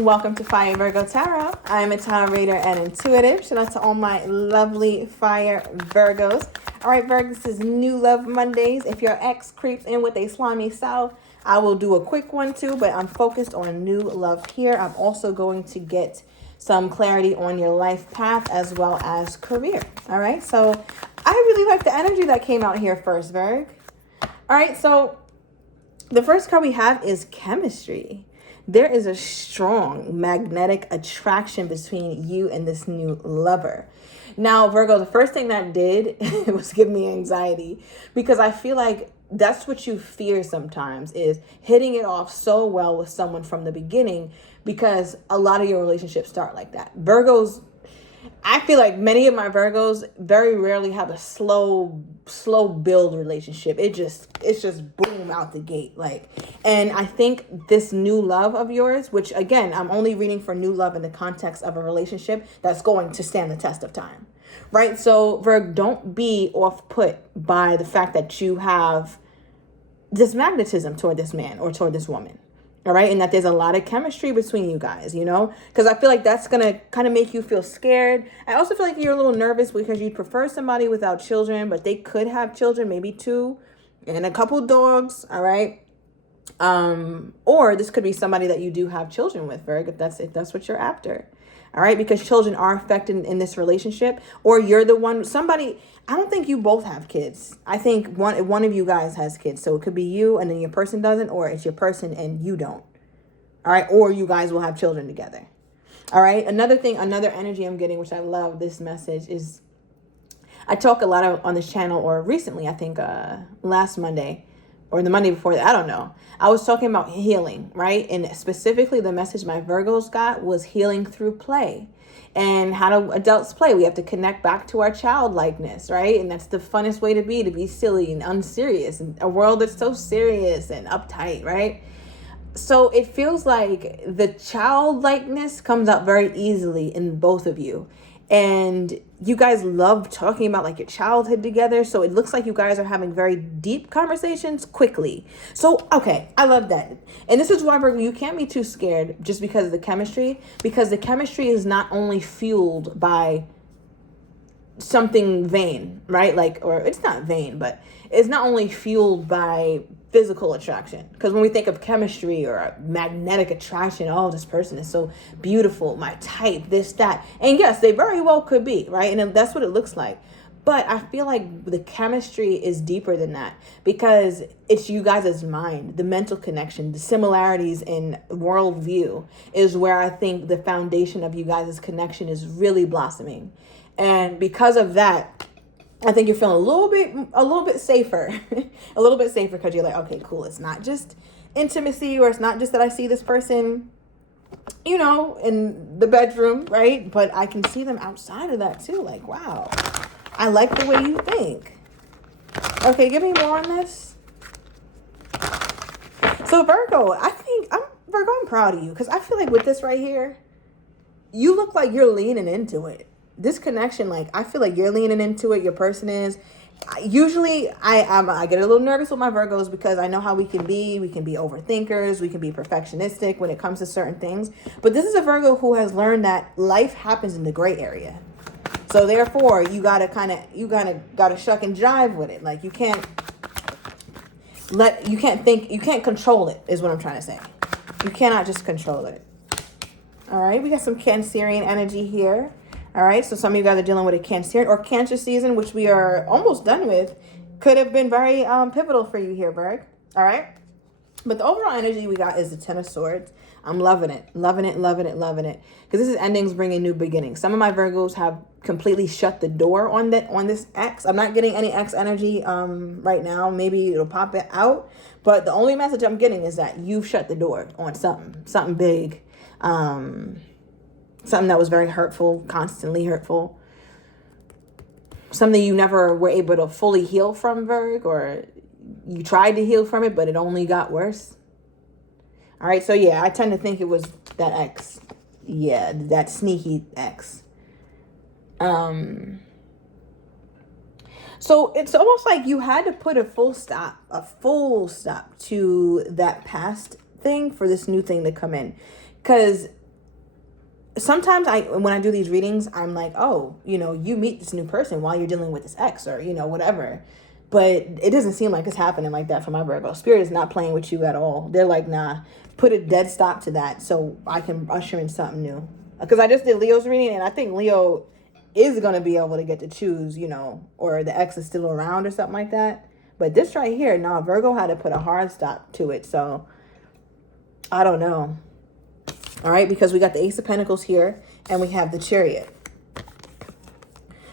Welcome to Fire Virgo Tarot. I am a tarot reader and intuitive. Shout out to all my lovely Fire Virgos. All right, Virgo, this is New Love Mondays. If your ex creeps in with a slimy self, I will do a quick one too, but I'm focused on new love here. I'm also going to get some clarity on your life path as well as career. All right, so I really like the energy that came out here first, Virgo. All right, so the first card we have is chemistry. There is a strong magnetic attraction between you and this new lover. Now, Virgo, the first thing that did was give me anxiety because I feel like that's what you fear sometimes, is hitting it off so well with someone from the beginning, because a lot of your relationships start like that. Virgos, I feel like many of my Virgos very rarely have a slow build relationship. It's just boom out the gate. And I think this new love of yours, which again, I'm only reading for new love in the context of a relationship that's going to stand the test of time, right? So Virg, don't be off put by the fact that you have this magnetism toward this man or toward this woman. All right. And that there's a lot of chemistry between you guys, because I feel like that's going to kind of make you feel scared. I also feel like you're a little nervous because you'd prefer somebody without children, but they could have children, maybe 2 and a couple dogs. All right. Or this could be somebody that you do have children with, Virg, if that's what you're after. All right. Because children are affected in this relationship, or you're the one, somebody. I don't think you both have kids. I think one of you guys has kids. So it could be you and then your person doesn't, or it's your person and you don't. All right. Or you guys will have children together. All right. Another energy I'm getting, which I love this message, is I talk a lot on this channel, or recently, I think last Monday or the Monday before that, I don't know. I was talking about healing, right? And specifically the message my Virgos got was healing through play. And how do adults play? We have to connect back to our childlikeness, right? And that's the funnest way to be silly and unserious in a world that's so serious and uptight, right? So it feels like the childlikeness comes out very easily in both of you. And you guys love talking about like your childhood together. So it looks like you guys are having very deep conversations quickly. So, okay, I love that. And this is why, Virgo, you can't be too scared just because of the chemistry, because the chemistry is not only fueled by something vain, right? Or it's not vain, but it's not only fueled by physical attraction. Because when we think of chemistry or a magnetic attraction, oh, this person is so beautiful, my type, this, that. And yes, they very well could be, right? And that's what it looks like. But I feel like the chemistry is deeper than that, because it's you guys' mind, the mental connection, the similarities in worldview is where I think the foundation of you guys' connection is really blossoming. And because of that, I think you're feeling a little bit safer, a little bit safer, because you're like, okay, cool. It's not just intimacy, or it's not just that I see this person, in the bedroom, right? But I can see them outside of that too. Like, wow, I like the way you think. Okay, give me more on this. So Virgo, I'm proud of you, because I feel like with this right here, you look like you're leaning into it. This connection, I feel like you're leaning into it. Your person is. Usually, I get a little nervous with my Virgos because I know how we can be. We can be overthinkers. We can be perfectionistic when it comes to certain things. But this is a Virgo who has learned that life happens in the gray area. So therefore, you gotta shuck and jive with it. Like you can't control it. Is what I'm trying to say. You cannot just control it. All right, we got some Cancerian energy here. All right, so some of you guys are dealing with a Cancerian or Cancer season, which we are almost done with. Could have been very pivotal for you here, Virg. All right, but the overall energy we got is the Ten of Swords. I'm loving it, loving it, loving it, loving it. Because this is endings bringing new beginnings. Some of my Virgos have completely shut the door on this X. I'm not getting any X energy right now. Maybe it'll pop it out. But the only message I'm getting is that you've shut the door on something big. Something that was very hurtful, constantly hurtful. Something you never were able to fully heal from, Virg, or you tried to heal from it, but it only got worse. All right, so yeah, I tend to think it was that ex. Yeah, that sneaky ex. So it's almost like you had to put a full stop to that past thing for this new thing to come in. Because sometimes when I do these readings, I'm like, oh, you meet this new person while you're dealing with this ex or, whatever. But it doesn't seem like it's happening like that for my Virgo. Spirit is not playing with you at all. They're like, nah, put a dead stop to that so I can usher in something new. Because I just did Leo's reading, and I think Leo is going to be able to get to choose, or the ex is still around or something like that. But this right here, no, Virgo had to put a hard stop to it. So I don't know. All right, because we got the Ace of Pentacles here and we have the Chariot.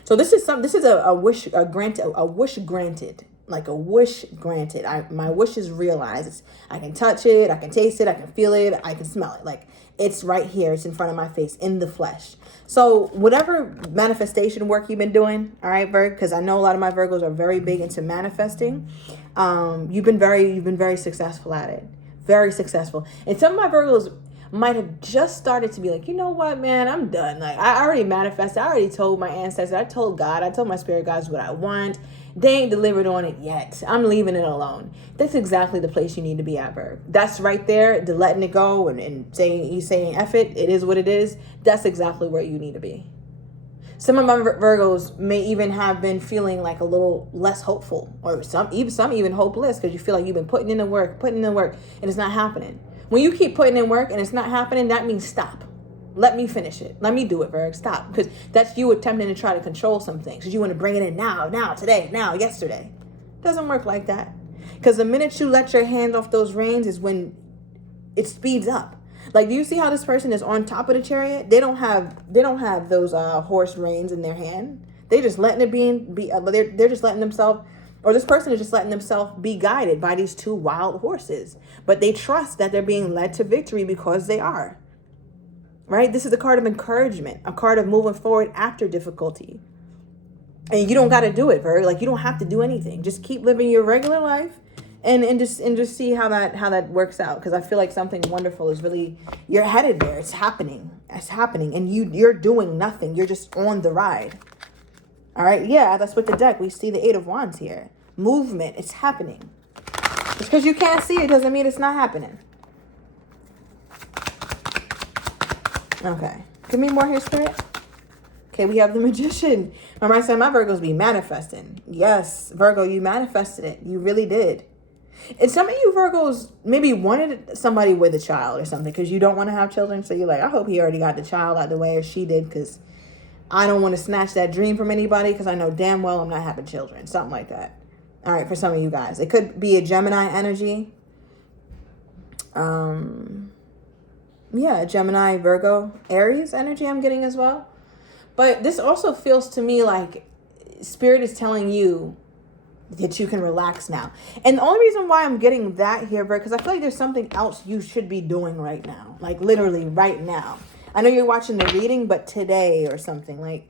So this is a wish granted, like a wish granted. My wish is realized. I can touch it, I can taste it, I can feel it, I can smell it. Like it's right here, it's in front of my face, in the flesh. So whatever manifestation work you've been doing, all right, Virg, because I know a lot of my Virgos are very big into manifesting. You've been very successful at it. Very successful. And some of my Virgos might have just started to be like, you know what, man, I'm done. Like I already manifested. I already told my ancestors. I told God. I told my spirit guides what I want. They ain't delivered on it yet. I'm leaving it alone. That's exactly the place you need to be at, Virg. That's right there. The letting it go and saying F it. It is what it is. That's exactly where you need to be. Some of my Virgos may even have been feeling like a little less hopeful, or some even hopeless, because you feel like you've been putting in the work, and it's not happening. When you keep putting in work and it's not happening, that means stop. Let me finish it. Let me do it, Virg. Stop. Because that's you attempting to try to control some things. Because you want to bring it in now, today, yesterday. Doesn't work like that. Because the minute you let your hand off those reins is when it speeds up. Like, do you see how this person is on top of the Chariot? They don't have those horse reins in their hand. They're just letting it be. They're just letting themselves. Or this person is just letting themselves be guided by these two wild horses. But they trust that they're being led to victory because they are. Right? This is a card of encouragement. A card of moving forward after difficulty. And you don't got to do it, Virg. Like, you don't have to do anything. Just keep living your regular life and just see how that works out. Because I feel like something wonderful is really, you're headed there. It's happening. It's happening. And you're doing nothing. You're just on the ride. All right? Yeah, that's with the deck. We see the Eight of Wands here. Movement. It's happening. Just because you can't see it doesn't mean it's not happening. Okay. Give me more here, Spirit. Okay, we have the Magician. Remember I said my Virgos be manifesting. Yes, Virgo, you manifested it. You really did. And some of you Virgos maybe wanted somebody with a child or something because you don't want to have children. So you're like, I hope he already got the child out the way, or she did, because I don't want to snatch that dream from anybody because I know damn well I'm not having children. Something like that. All right, for some of you guys. It could be a Gemini energy. Yeah, Gemini, Virgo, Aries energy I'm getting as well. But this also feels to me like Spirit is telling you that you can relax now. And the only reason why I'm getting that here, Virgo, because I feel like there's something else you should be doing right now. Like literally right now. I know you're watching the reading, but today or something. Like,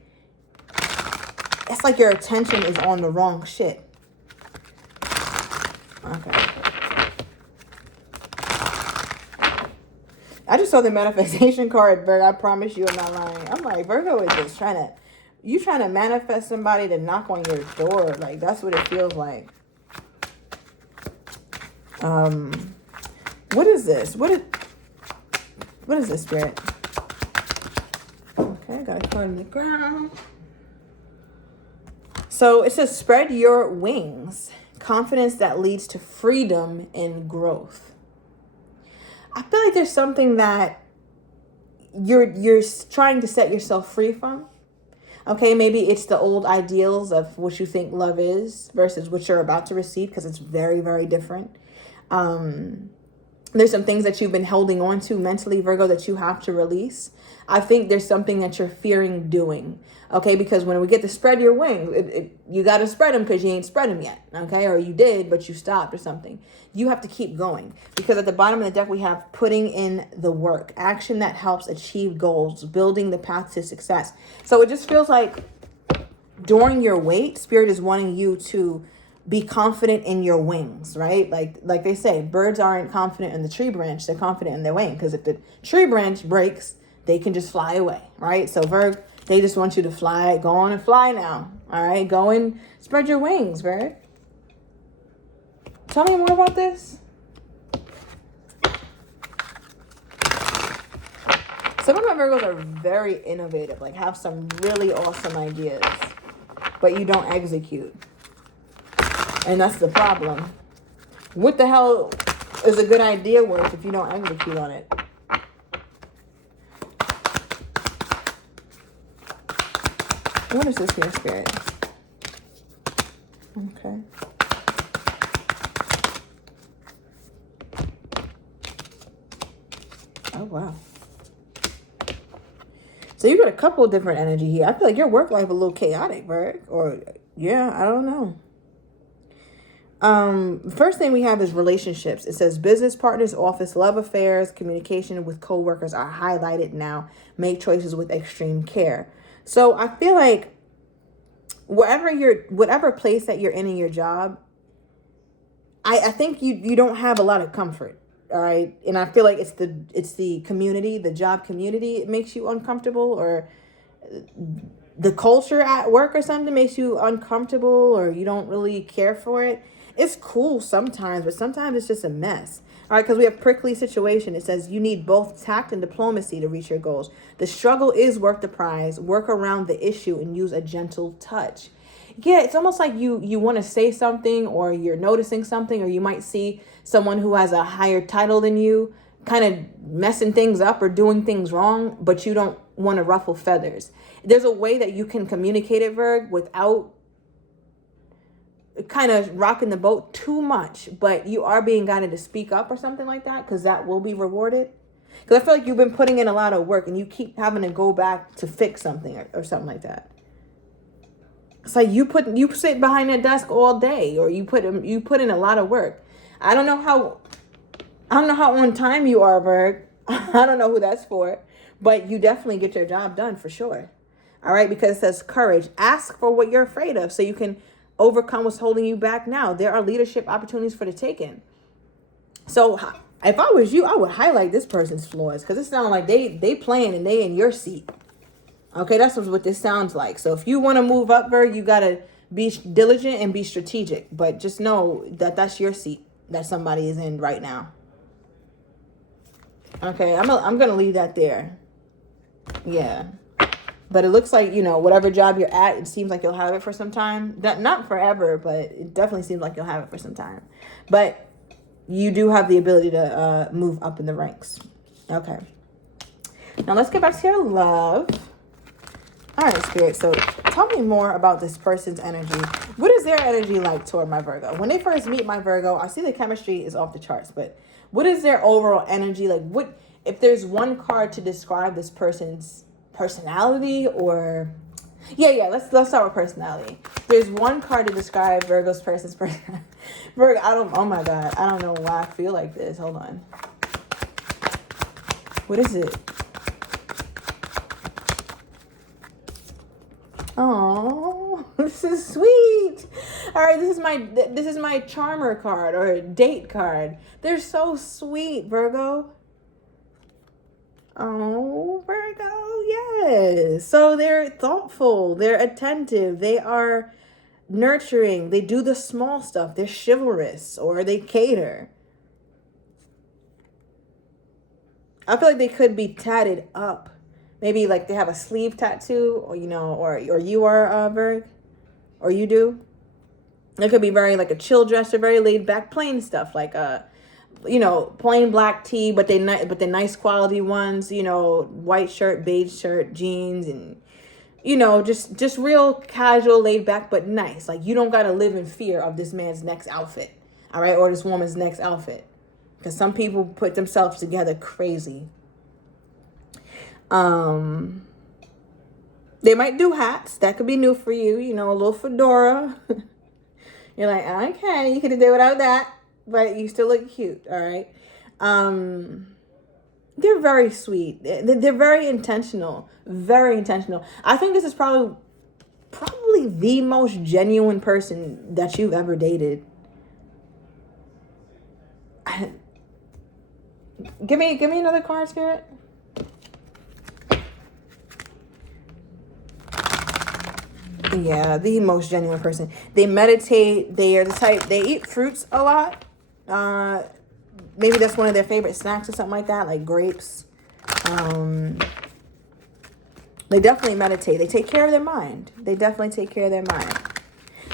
it's like your attention is on the wrong shit. Okay. I just saw the manifestation card, Virgo. I promise you I'm not lying. I'm like, Virgo is just trying to manifest somebody to knock on your door. Like, that's what it feels like. What is this? What is this, Spirit? Okay, I got a card on the ground. So it says, spread your wings. Confidence that leads to freedom and growth. I feel like there's something that you're trying to set yourself free from. Okay, maybe it's the old ideals of what you think love is versus what you're about to receive, because it's very, very different. There's some things that you've been holding on to mentally, Virgo, that you have to release. I think there's something that you're fearing doing. Okay, because when we get to spread your wings, you got to spread them because you ain't spread them yet. Okay, or you did, but you stopped or something. You have to keep going, because at the bottom of the deck, we have putting in the work, action that helps achieve goals, building the path to success. So it just feels like during your wait, Spirit is wanting you to be confident in your wings, right? Like they say, birds aren't confident in the tree branch. They're confident in their wing, because if the tree branch breaks, they can just fly away, right? So Virg, they just want you to fly. Go on and fly now, all right? Go and spread your wings, Virg. Tell me more about this. Some of my Virgos are very innovative, like have some really awesome ideas, but you don't execute. And that's the problem. What the hell is a good idea worth if you don't execute on it? What is this here, Spirit? Okay. Oh, wow. So you got a couple of different energy here. I feel like your work life a little chaotic, Virg. Or, yeah, I don't know. First thing we have is relationships. It says business partners, office, love affairs, communication with coworkers are highlighted now. Make choices with extreme care. So I feel like whatever place that you're in your job, I think you don't have a lot of comfort. All right. And I feel like it's the community, the job community, it makes you uncomfortable, or the culture at work or something makes you uncomfortable, or you don't really care for it. It's cool sometimes, but sometimes it's just a mess. All right, because we have prickly situation. It says you need both tact and diplomacy to reach your goals. The struggle is worth the prize. Work around the issue and use a gentle touch. Yeah, it's almost like you want to say something, or you're noticing something, or you might see someone who has a higher title than you kind of messing things up or doing things wrong, but you don't want to ruffle feathers. There's a way that you can communicate it, Virg, without kind of rocking the boat too much, but you are being guided to speak up or something like that, because that will be rewarded. Because I feel like you've been putting in a lot of work and you keep having to go back to fix something, or something like that. It's like you sit behind that desk all day, or you put in a lot of work. I don't know how on time you are, Virg. I don't know who that's for, but you definitely get your job done for sure. All right, because it says courage. Ask for what you're afraid of so you can overcome what's holding you back now. There are leadership opportunities for the taking. So if I was you, I would highlight this person's flaws, because it sounds like they playing and they in your seat. Okay, that's what this sounds like. So if you want to move up, Virg, you got to be diligent and be strategic. But just know that that's your seat that somebody is in right now. Okay, I'm going to leave that there. Yeah. But it looks like, whatever job you're at, it seems like you'll have it for some time. Not forever, but it definitely seems like you'll have it for some time. But you do have the ability to move up in the ranks. Okay. Now let's get back to your love. All right, Spirit. So tell me more about this person's energy. What is their energy like toward my Virgo? When they first meet my Virgo, I see the chemistry is off the charts, but what is their overall energy like? What, if there's one card to describe this person's personality, or let's start with personality. There's one card to describe Virgo's person's personality. Virgo, oh my God, I don't know why I feel like this. Hold on. What is it? Oh, this is sweet. All right, this is my charmer card, or date card. They're so sweet, Virgo. Oh, Virgo, yes. So they're thoughtful, they're attentive, they are nurturing, they do the small stuff, they're chivalrous, or they cater. I feel like they could be tatted up. Maybe like they have a sleeve tattoo, or or you are Virg, or you do. It could be very like a chill dress, or very laid back, plain stuff, like plain black tee, but the nice quality ones, white shirt, beige shirt, jeans, and just real casual, laid back, but nice. Like you don't gotta live in fear of this man's next outfit, all right, or this woman's next outfit, because some people put themselves together crazy. They might do hats. That could be new for you. A little fedora. You're like, okay, you could have done without that, but you still look cute. All right. They're very sweet. They're very intentional. Very intentional. I think this is probably the most genuine person that you've ever dated. Give me another card, Spirit. Yeah, the most genuine person. They meditate. They are the type. They eat fruits a lot. Maybe that's one of their favorite snacks or something like that, like grapes. They definitely meditate. They take care of their mind. They definitely take care of their mind.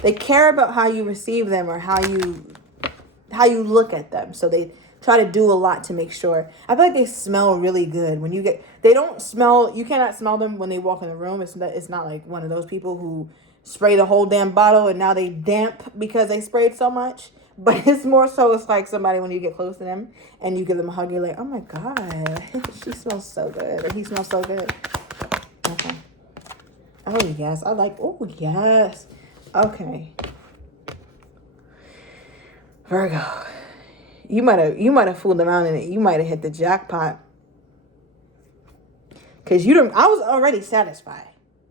They care about how you receive them or how you look at them. So they try to do a lot to make sure. I feel like they smell really good when you get. They don't smell. You cannot smell them when they walk in the room. It's not like one of those people who spray the whole damn bottle and now they damp because they sprayed so much. But it's more so, it's like somebody when you get close to them and you give them a hug, you're like, oh my God, she smells so good. Or he smells so good. Okay. Oh yes, I like. Oh yes. Okay. Virgo, you might have fooled around in it. You might have hit the jackpot. Cause I was already satisfied.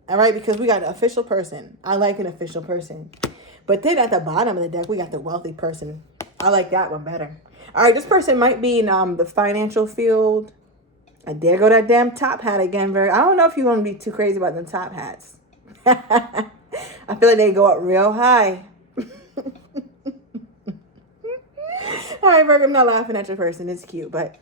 All right, because we got an official person. I like an official person. But then at the bottom of the deck, we got the wealthy person. I like that one better. All right, this person might be in the financial field. There go that damn top hat again, Virgo. I don't know if you want to be too crazy about them top hats. I feel like they go up real high. All right, Virgo, I'm not laughing at your person. It's cute, but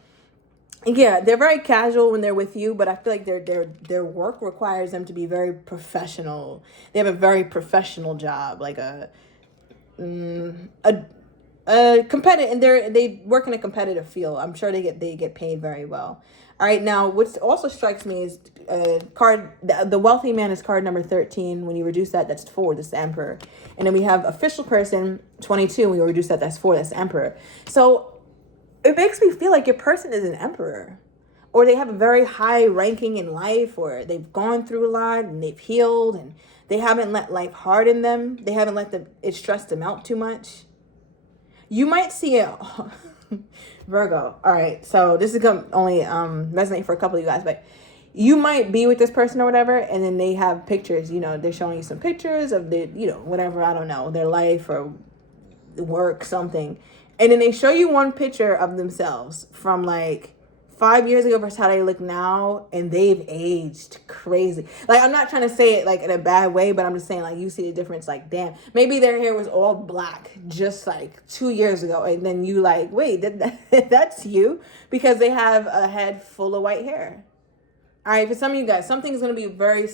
yeah, they're very casual when they're with you, but I feel like their work requires them to be very professional. They have a very professional job, like a competitive, and they work in a competitive field. I'm sure they get paid very well. All right, now what also strikes me is the wealthy man is card number 13. When you reduce that, that's 4. That's the Emperor. And then we have official person 22. When we reduce that, that's 4. That's the Emperor. So it makes me feel like your person is an emperor, or they have a very high ranking in life, or they've gone through a lot and they've healed and they haven't let life harden them. They haven't let it stress them out too much. You might see it. Virgo. All right. So this is going to only resonate for a couple of you guys, but you might be with this person or whatever, and then they have pictures, they're showing you some pictures of the, whatever, I don't know, their life or work, something. And then they show you one picture of themselves from like 5 years ago versus how they look now, and they've aged crazy. Like, I'm not trying to say it like in a bad way, but I'm just saying, like, you see the difference. Like, damn, maybe their hair was all black just like 2 years ago, and then you like, wait, that's you, because they have a head full of white hair. All right, for some of you guys, something's going to be a very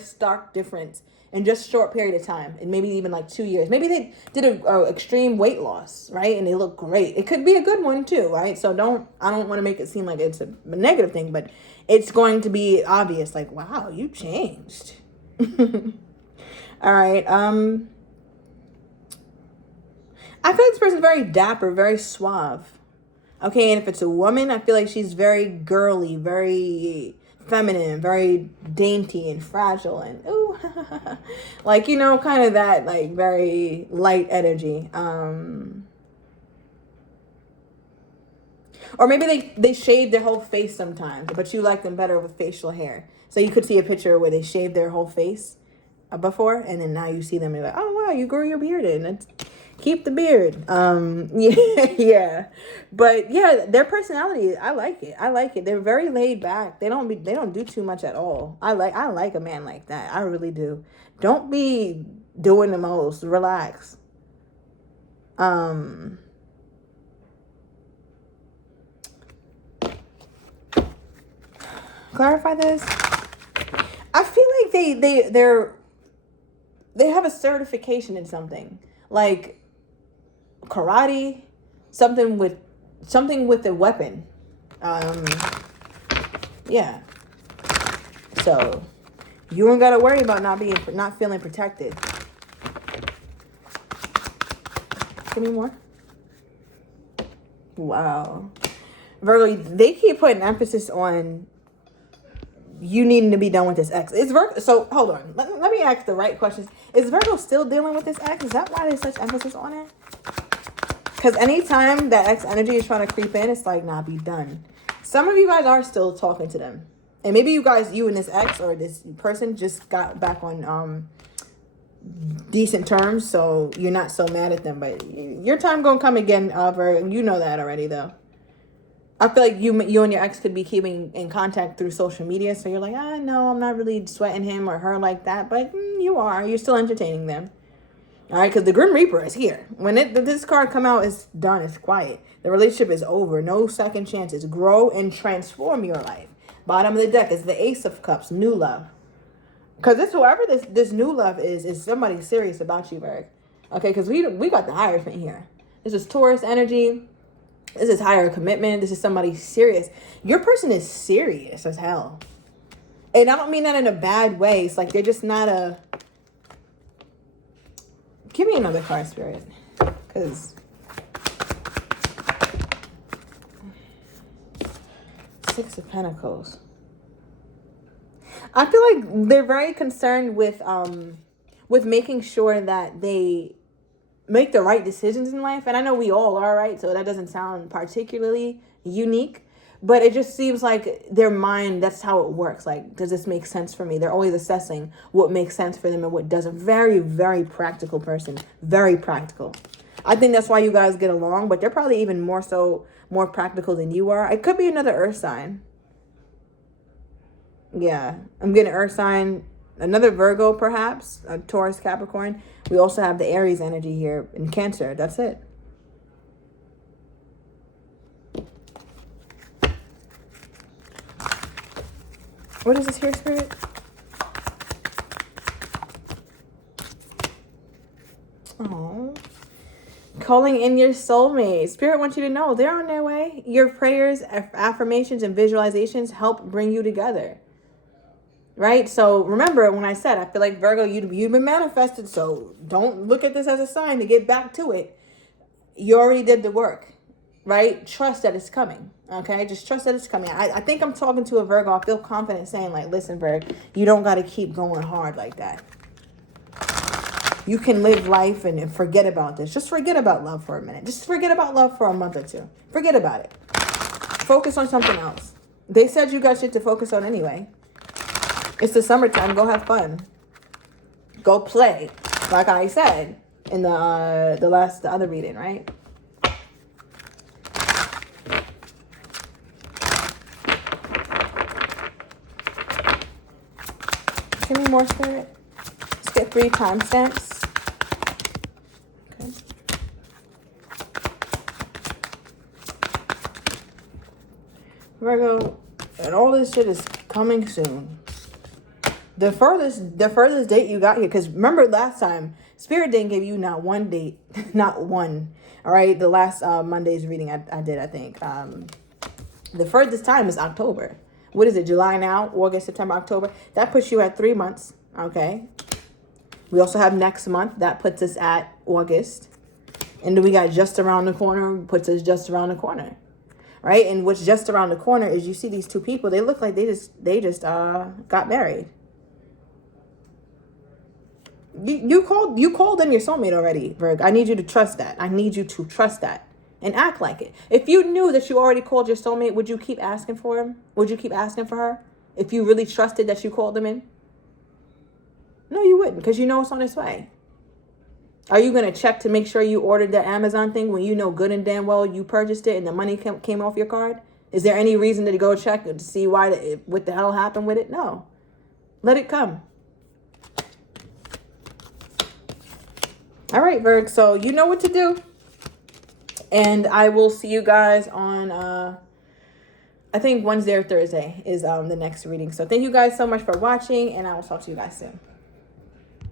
stark difference in just a short period of time, and maybe even like 2 years. Maybe they did a extreme weight loss, right? And they look great. It could be a good one too, right? So I don't want to make it seem like it's a negative thing, but it's going to be obvious, like, wow, you changed. All right. I feel like this person's very dapper, very suave. Okay, and if it's a woman, I feel like she's very girly, very feminine, very dainty and fragile, and ooh, like, kind of that, like, very light energy. Or maybe they shave their whole face sometimes, but you like them better with facial hair. So you could see a picture where they shaved their whole face before, and then now you see them and you're like, oh wow, you grew your beard in. Keep the beard. Yeah. But yeah, their personality, I like it. They're very laid back. They don't do too much at all. I like a man like that. I really do. Don't be doing the most. Relax. Clarify this. I feel like they have a certification in something. Like karate, something with a weapon. Yeah. So you don't gotta worry about not feeling protected. Give me more. Wow. Virgo, they keep putting emphasis on you needing to be done with this ex. Is Virgo, so hold on. Let me ask the right questions. Is Virgo still dealing with this ex? Is that why there's such emphasis on it? Because anytime that ex energy is trying to creep in, it's like, nah, be done. Some of you guys are still talking to them. And maybe you and this ex or this person just got back on decent terms, so you're not so mad at them. But your time gonna come again, Virgo. You know that already, though. I feel like you and your ex could be keeping in contact through social media, so you're like, no, I'm not really sweating him or her like that, but you are. You're still entertaining them. All right, because the Grim Reaper is here. When this card come out, it's done. It's quiet. The relationship is over. No second chances. Grow and transform your life. Bottom of the deck is the Ace of Cups, new love. Because this, whoever this new love is somebody serious about you, Virg. Okay, because we got the Hierophant here. This is Taurus energy. This is higher commitment. This is somebody serious. Your person is serious as hell. And I don't mean that in a bad way. It's like they're just not a... Give me another card, Spirit. Because... Six of Pentacles. I feel like they're very concerned with making sure that they make the right decisions in life. And I know we all are, right? So that doesn't sound particularly unique. But it just seems like their mind, that's how it works. Like, does this make sense for me? They're always assessing what makes sense for them and what doesn't. Very, very practical person. Very practical. I think that's why you guys get along. But they're probably even more practical than you are. It could be another earth sign. Yeah, I'm getting earth sign, another Virgo perhaps, a Taurus, Capricorn. We also have the Aries energy here in Cancer. That's it. What is this here, Spirit? Oh, calling in your soulmate. Spirit wants you to know they're on their way. Your prayers, affirmations, and visualizations help bring you together. Right? So remember when I said, I feel like Virgo, you've been manifested. So don't look at this as a sign to get back to it. You already did the work, right? Trust that it's coming. Okay. Just trust that it's coming. I think I'm talking to a Virgo. I feel confident saying like, listen, Virgo, you don't got to keep going hard like that. You can live life and forget about this. Just forget about love for a minute. Just forget about love for a month or two. Forget about it. Focus on something else. They said you got shit to focus on anyway. It's the summertime. Go have fun. Go play. Like I said in the other reading, right? Give me more, Spirit. Let's get 3 timestamps. Okay. Virgo, and all this shit is coming soon. The furthest date you got here, because remember last time, Spirit didn't give you not one date, not one. All right, the last Monday's reading I did, I think. The furthest time is October. What is it, July now? August, September, October. That puts you at 3 months, okay? We also have next month. That puts us at August. And then we got just around the corner, puts us just around the corner. Right? And what's just around the corner is you see these two people. They look like they just got married. You called them your soulmate already, Virg. I need you to trust that. I need you to trust that and act like it. If you knew that you already called your soulmate, would you keep asking for him? Would you keep asking for her? If you really trusted that you called them in? No, you wouldn't, because you know it's on its way. Are you going to check to make sure you ordered that Amazon thing when you know good and damn well you purchased it and the money came off your card? Is there any reason to go check to see what the hell happened with it? No. Let it come. All right, Virg. So you know what to do. And I will see you guys on, I think Wednesday or Thursday is the next reading. So thank you guys so much for watching, and I will talk to you guys soon.